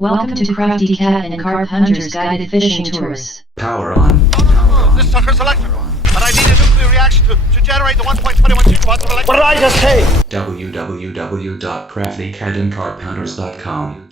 Welcome to Crafty Cat and Carp Hunter's Guided Fishing Tours. Power on. No, this sucker's electric. But I need a nuclear reaction to generate the 1.21 gigawatts of electric. What did I just say? www.craftycatandcarphunters.com.